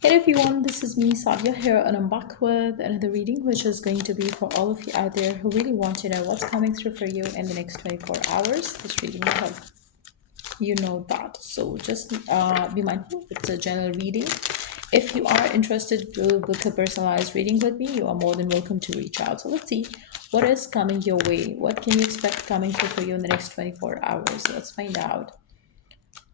Hey everyone, this is me, Sadia here, and I'm back with another reading, which is going to be for all of you out there who really want to know what's coming through for you in the next 24 hours. This reading will help you know that. So just be mindful, it's a general reading. If you are interested to book a personalized reading with me, you are more than welcome to reach out. So let's see what is coming your way. What can you expect coming through for you in the next 24 hours? Let's find out.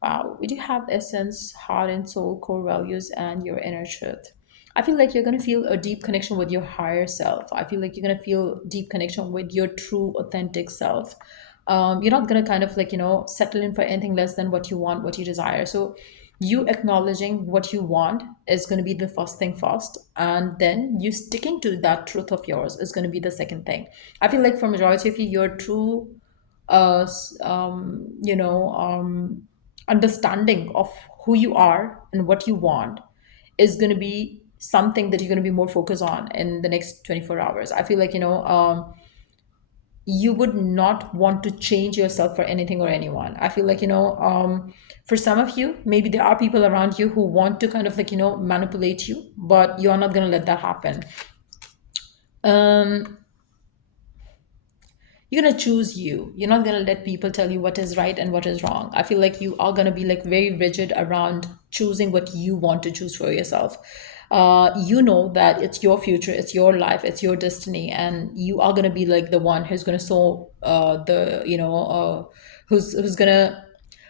Wow, we do have essence, heart and soul, core values, and your inner truth. I feel like you're gonna feel a deep connection with your higher self. I feel like you're gonna feel deep connection with your true, authentic self. You're not gonna kind of settle in for anything less than what you want, what you desire. So you acknowledging what you want is going to be the first thing first, and then you sticking to that truth of yours is going to be the second thing. I feel like for majority of you, your true uh, s- um, you know understanding of who you are and what you want is going to be something that you're going to be more focused on in the next 24 hours. I feel like you would not want to change yourself for anything or anyone. I feel like for some of you, maybe there are people around you who want to kind of manipulate you, but you're not going to let that happen. um you're gonna choose you. You're not gonna let people tell you what is right and what is wrong. I feel like you are gonna be like very rigid around choosing what you want to choose for yourself. You know that it's your future, it's your life, it's your destiny, and you are gonna be like the one who's gonna sow the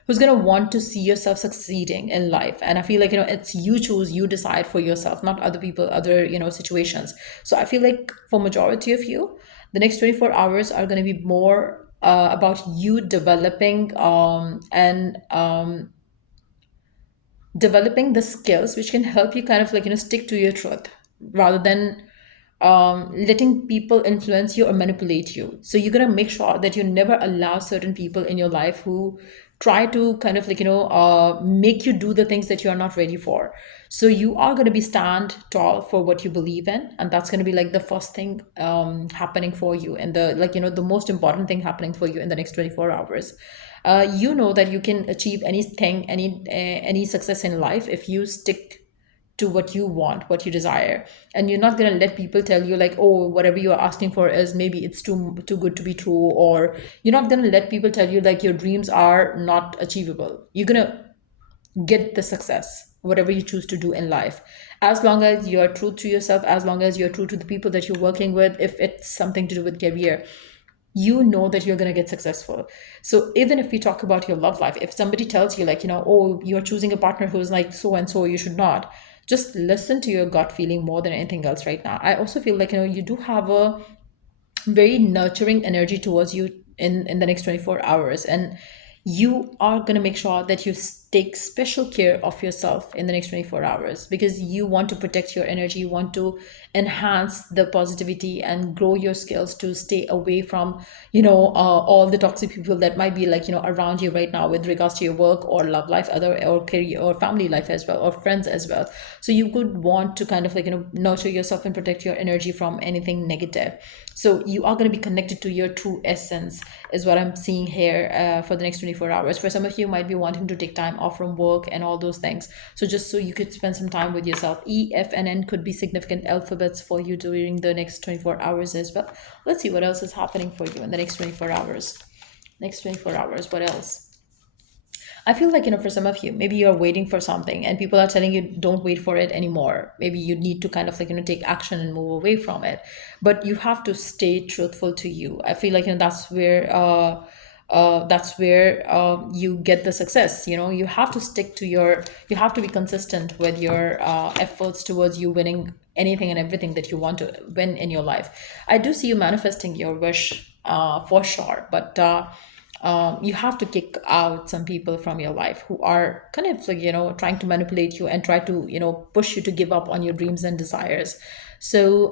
who's gonna want to see yourself succeeding in life. And I feel like it's you choose, you decide for yourself, not other people, other situations. So I feel like for majority of you, the next 24 hours are going to be more about you developing and developing the skills which can help you kind of stick to your truth, rather than letting people influence you or manipulate you. So you're gonna make sure that you never allow certain people in your life who try to kind of make you do the things that you are not ready for. So you are going to be stand tall for what you believe in, and that's going to be like the first thing happening for you, and the most important thing happening for you in the next 24 hours. You know that you can achieve anything, any success in life if you stick to what you want, what you desire. And you're not going to let people tell you like, oh, whatever you're asking for is maybe it's too good to be true. Or you're not going to let people tell you like your dreams are not achievable. You're going to get the success whatever you choose to do in life, as long as you are true to yourself, as long as you're true to the people that you're working with. If it's something to do with career, you know that you're going to get successful. So even if we talk about your love life, if somebody tells you oh, you're choosing a partner who's like so and so, you should not. Just listen to your gut feeling more than anything else right now. I also feel like you do have a very nurturing energy towards you in the next 24 hours, and you are going to make sure that you take special care of yourself in the next 24 hours, because you want to protect your energy, you want to enhance the positivity and grow your skills to stay away from all the toxic people that might be around you right now with regards to your work or love life, other or career or family life as well, or friends as well. So you could want to kind of nurture yourself and protect your energy from anything negative. So you are going to be connected to your true essence, is what I'm seeing here for the next 24 hours. For some of you might be wanting to take time off from work and all those things, so just so you could spend some time with yourself. E, F, and N could be significant alphabets for you during the next 24 hours as well. Let's see what else is happening for you in the next 24 hours. Next 24 hours, what else? I feel like, for some of you, maybe you're waiting for something and people are telling you don't wait for it anymore. Maybe you need to kind of take action and move away from it. But you have to stay truthful to you. I feel like, that's where you get the success. You have to stick to you have to be consistent with your efforts towards you winning anything and everything that you want to win in your life. I do see you manifesting your wish for sure, but you have to kick out some people from your life who are kind of trying to manipulate you and try to push you to give up on your dreams and desires. So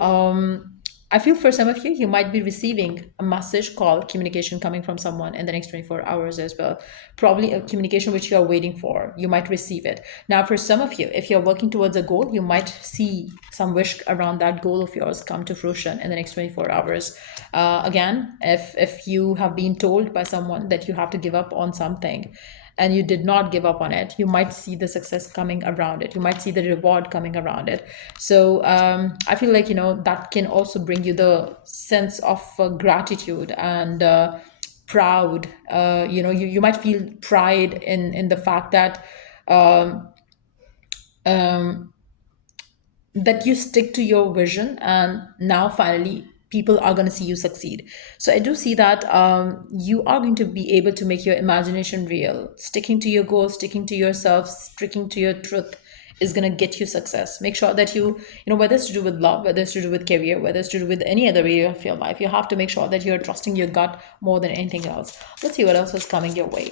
I feel for some of you, you might be receiving a message, call, communication coming from someone in the next 24 hours as well. Probably a communication which you are waiting for. You might receive it. Now, for some of you, if you're working towards a goal, you might see some wish around that goal of yours come to fruition in the next 24 hours. Again, if you have been told by someone that you have to give up on something, and you did not give up on it, you might see the success coming around it. You might see the reward coming around it. So I feel like, that can also bring you the sense of gratitude and proud. You might feel pride in the fact that um, um, that you stick to your vision, and now finally people are going to see you succeed. So I do see that you are going to be able to make your imagination real. Sticking to your goals, sticking to yourself, sticking to your truth is going to get you success. Make sure that whether it's to do with love, whether it's to do with career, whether it's to do with any other area of your life, you have to make sure that you're trusting your gut more than anything else. Let's see what else is coming your way.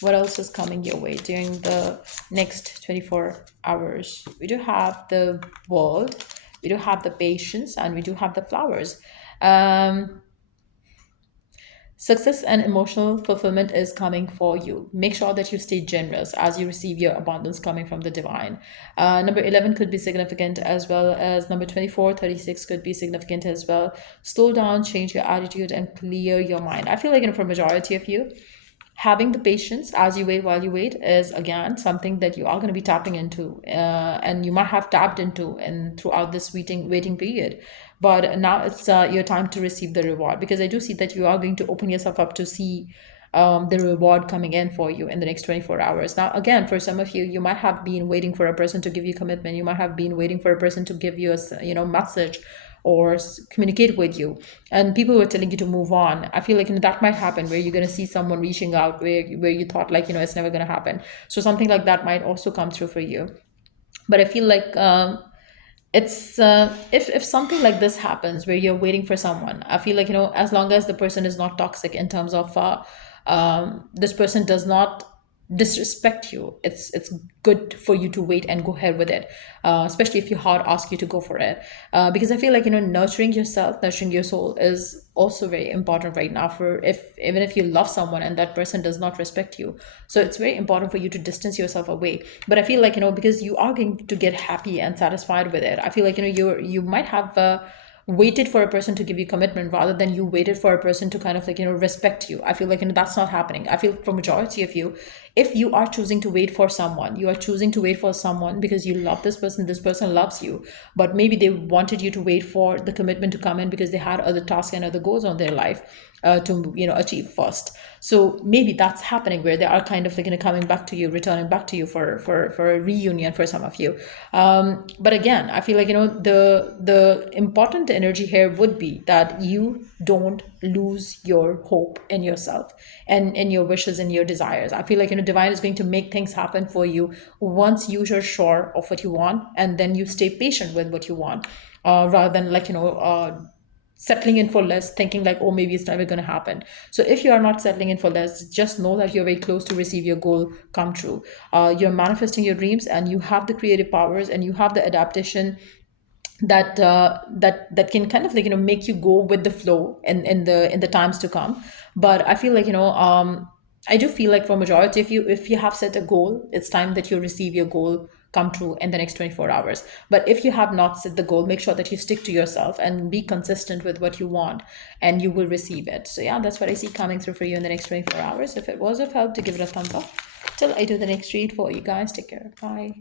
What else is coming your way during the next 24 hours? We do have the world, we do have the patience, and we do have the flowers. Um, Success and emotional fulfillment is coming for you. Make sure that you stay generous as you receive your abundance coming from the divine. Number 11 could be significant, as well as number 24, 36 could be significant as well. Slow down, change your attitude, and clear your mind. I feel like, for majority of you, having the patience as you wait while you wait is again something that you are going to be tapping into, and you might have tapped into and throughout this waiting period. But now it's your time to receive the reward, because I do see that you are going to open yourself up to see the reward coming in for you in the next 24 hours. Now, again, for some of you, you might have been waiting for a person to give you commitment. You might have been waiting for a person to give you message or communicate with you, and people were telling you to move on. I feel like, that might happen, where you're going to see someone reaching out where you thought, like, it's never going to happen. So something like that might also come through for you. But I feel like it's if something like this happens where you're waiting for someone, I feel like, as long as the person is not toxic, in terms of this person does not disrespect you, it's good for you to wait and go ahead with it, especially if your heart asks you to go for it, because I feel like, nurturing yourself, nurturing your soul is also very important right now, for if even if you love someone and that person does not respect you. So it's very important for you to distance yourself away. But I feel like, because you are going to get happy and satisfied with it, I feel like, you might have waited for a person to give you commitment, rather than you waited for a person to kind of like, respect you. I feel like, that's not happening. I feel for majority of you, if you are choosing to wait for someone, you are choosing to wait for someone because you love this person loves you, but maybe they wanted you to wait for the commitment to come in because they had other tasks and other goals on their life to achieve first. So maybe that's happening, where they are kind of like, coming back to you, returning back to you for a reunion for some of you. But again, I feel like, the important energy here would be that you don't lose your hope in yourself and in your wishes and your desires. I feel like, divine is going to make things happen for you once you are sure of what you want, and then you stay patient with what you want, rather than like, settling in for less, thinking like, oh, maybe it's never going to happen. So if you are not settling in for less, just know that you're very close to receive your goal come true. You're manifesting your dreams, and you have the creative powers, and you have the adaptation that can kind of like, make you go with the flow in the times to come. But I feel like, I do feel like for majority of you, if you have set a goal, it's time that you receive your goal come true in the next 24 hours. But if you have not set the goal, make sure that you stick to yourself and be consistent with what you want, and you will receive it. So yeah, that's what I see coming through for you in the next 24 hours. If it was of help, to give it a thumbs up. Till I do the next read for you guys, take care. Bye.